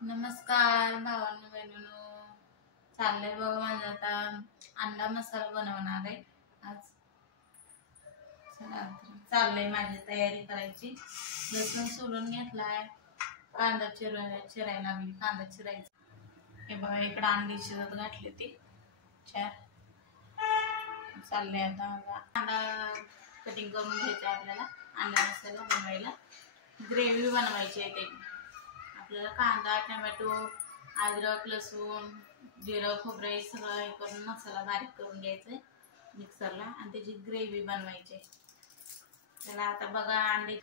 नमस्कार भावांनो बहिणींनो, चाललंय बघा माझं आता अंडा मसाला बनवणार आहे आज. चला चाललंय माझी तयारी करायची. लसूण सोलून घेतलाय, कांदा चिरायला लागली, कांदा चिरायचा. हे बघा इकडे अंडी शिजत घातली ती 4. चाललंय आता कांदा कटिंग करून घ्यायचा आपल्याला. अंडा मसाला बनवायला ग्रेव्ही बनवायची आहे. ते आपल्याला कांदा, टोमॅटो, अद्रक, लसूण, जिरं, खोबरं हे सगळं हे करून मसाला बारीक करून घ्यायचा आहे मिक्सरला आणि त्याची ग्रेव्ही बनवायची आहे. त्याला आता बघा अंडे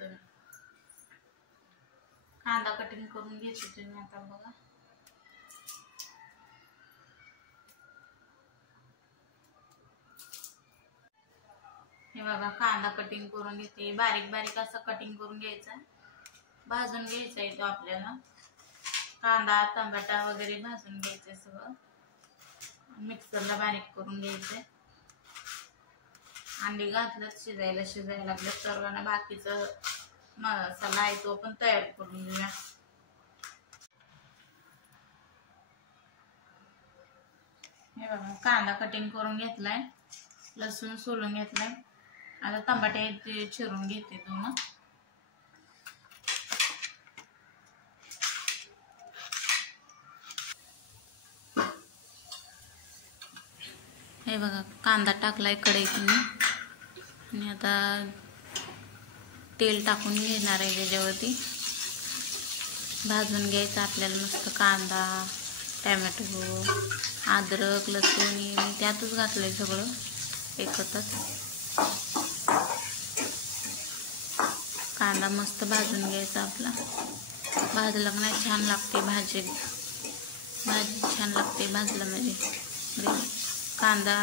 कांदा कटिंग करून घ्यायचे तुम्ही. आता बघा हे बघा कांदा कटिंग करून घेते. बारीक बारीक असं कटिंग करून घ्यायचं, भाजून घ्यायचा आहे तो आपल्याला. कांदा, टमाटा वगैरे भाजून घ्यायचं, सगळं मिक्सरला बारीक करून घ्यायचं. अंडी घातलं शिजायला लागलं तर बाकीचं मसाला आहे तो पण तयार करून घेऊया. हे बघा कांदा कटिंग करून घेतलाय, लसूण सोलून घेतलाय. आता टमाटे चिरून घेते 2. हे बघा कांदा टाकलाय कढईत मी आणि आता तेल टाकून घेणार आहे. त्याच्यावरती भाजून घ्यायचं आपल्याला मस्त कांदा, टोमॅटो, अद्रक, लसूण मी त्यातच घातलंय सगळं एकत्रच. कांदा मस्त भाजून घ्यायचा आपला. भाजला की नाही छान लागते भाजी छान लागते भाजलं म्हणजे. कांदा,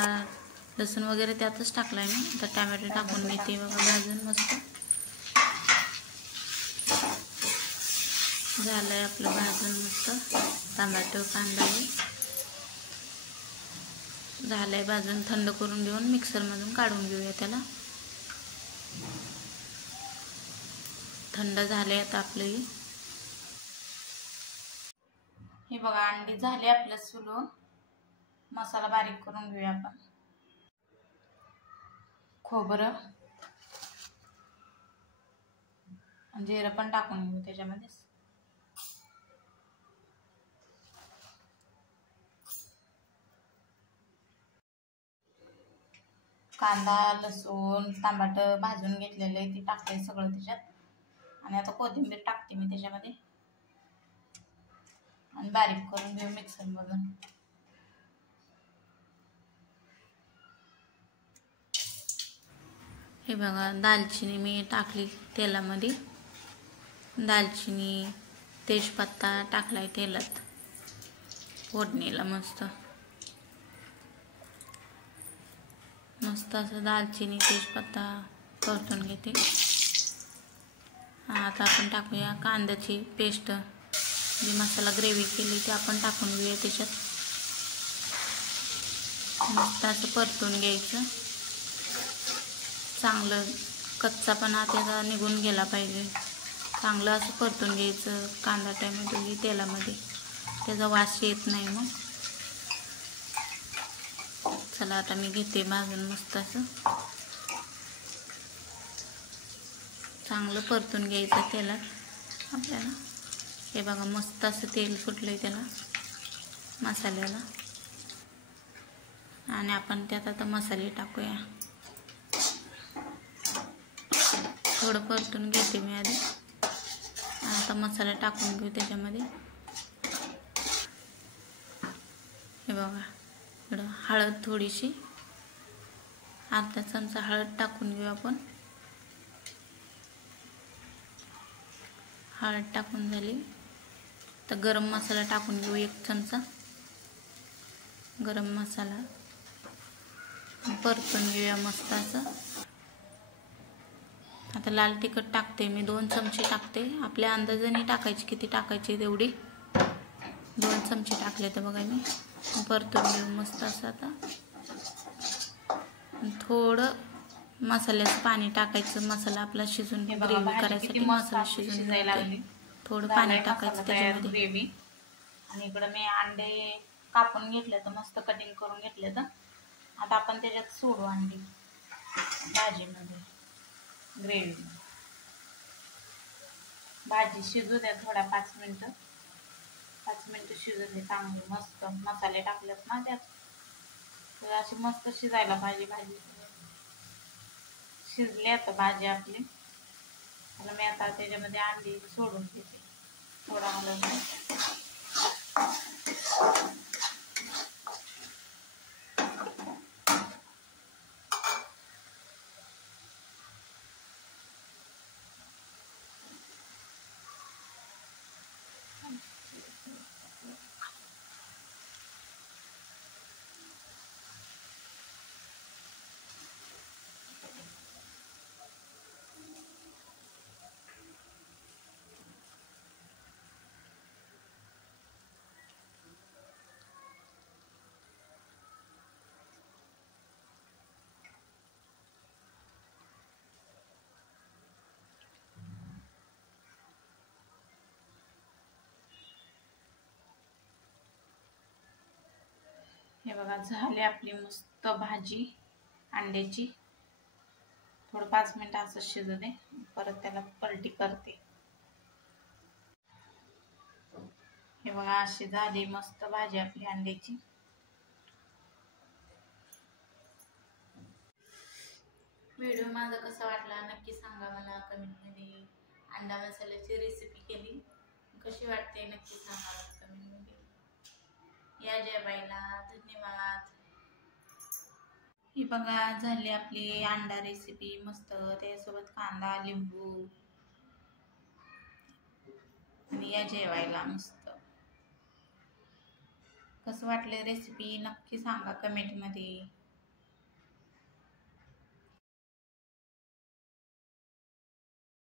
लसूण वगैरे त्यातच टाकलाय मी. आता टोमॅटो टाकून घेते बघा भाजून मस्त. झालंय आपलं भाजून मस्त. टोमॅटो, कांदा झालंय भाजून. थंड करून घेऊन मिक्सरमधून काढून घेऊया त्याला. थंड झाले आता आपले. हे बघा अंडी झाली आपल्या सोलून. मसाला बारीक करून घेऊया आपण. खोबरं, जिरं पण टाकून घेऊ त्याच्यामध्ये. कांदा, लसूण, टमाटर भाजून घेतलेलं आहे ते टाकते सगळं त्याच्यात. आणि आता कोथिंबीर टाकते मी त्याच्यामध्ये आणि बारीक करून घेऊ मिक्सरमधून. हे बघा दालचिनी मी टाकली तेलामध्ये. दालचिनी, तेजपत्ता टाकलाय तेलात फोडणीला. मस्त मस्त असं दालचिनी, तेजपत्ता परतून घेते. आता आपण टाकूया कांद्याची पेस्ट. जी मसाला ग्रेव्ही केली ती आपण टाकून घेऊया त्याच्यात. मस्त असं परतून घ्यायचं. चांगलं कच्चापणा त्याचा निघून गेला पाहिजे. चांगलं असं परतून घ्यायचं कांदा, टोमॅटो तेलामध्ये. त्याचा वास येत नाही मग. चला आता मी घेते भाजून मस्त असं. चांगलं परतून घ्यायचं तेलात आपल्याला. हे बघा मस्त असं तेल सुटलंय त्याला मसाल्याला. आणि आपण त्यात आता मसाले टाकूया. थोडं परतून घेते मी आधी. आता मसाला टाकून घेऊ त्याच्यामध्ये. हे बघा इकडं हळद थोडीशी, अर्धा चमचा हळद टाकून घेऊ आपण. हळद टाकून झाली तर गरम मसाला टाकून घेऊ 1 चमचा. गरम मसाला परतून घेऊया मस्त असं. आता लाल तिखट टाकते मी 2 चमचे टाकते. आपल्या अंदाजाने टाकायची, किती टाकायची तेवढी. 2 चमचे टाकले तर बघा मी. परतून घेऊ मस्त असं. आता थोडं मसाल्याचं पाणी टाकायचं. मसाला आपला शिजून ग्रेव्ही करायसाठी मसाला शिजून जायला लागली. थोडं पाणी टाकायचं त्याच्यामध्ये. आणि इकडं मी अंडे कापून घेतले तर मस्त कटिंग करून घेतले तर आता आपण त्याच्यात सोडू अंडी भाजीमध्ये ग्रेव्हीमध्ये. भाजी शिजू द्या थोडा 5 मिनटं. 5 मिनटं शिजू दे चांगली मस्त. मसाले टाकलेत ना त्यात तर अशी मस्त शिजायला पाहिजे भाजी. शिजली आता भाजी आपली. आता मी आता त्याच्यामध्ये अंडी सोडून देते थोडा हलवून. हे बघा झाली आपली मस्त भाजी अंड्याची. थोडं 5 मिनिटं असं शिजू दे परत त्याला पलटी करते. हे बघा अशी झाली मस्त भाजी आपली अंड्याची. व्हिडिओ माझा कसा वाटला नक्की सांगा मला कमेंटमध्ये. अंडा मसाल्याची रेसिपी केली कशी वाटते नक्की सांगा मला कमेंटमध्ये. या जेवायला. धन्यवाद. ही बघा झाली आपली अंडा रेसिपी मस्त. त्यासोबत कांदा लिंबू आणि या जेवायला मस्त. कसं वाटलं रेसिपी नक्की सांगा कमेंटमध्ये.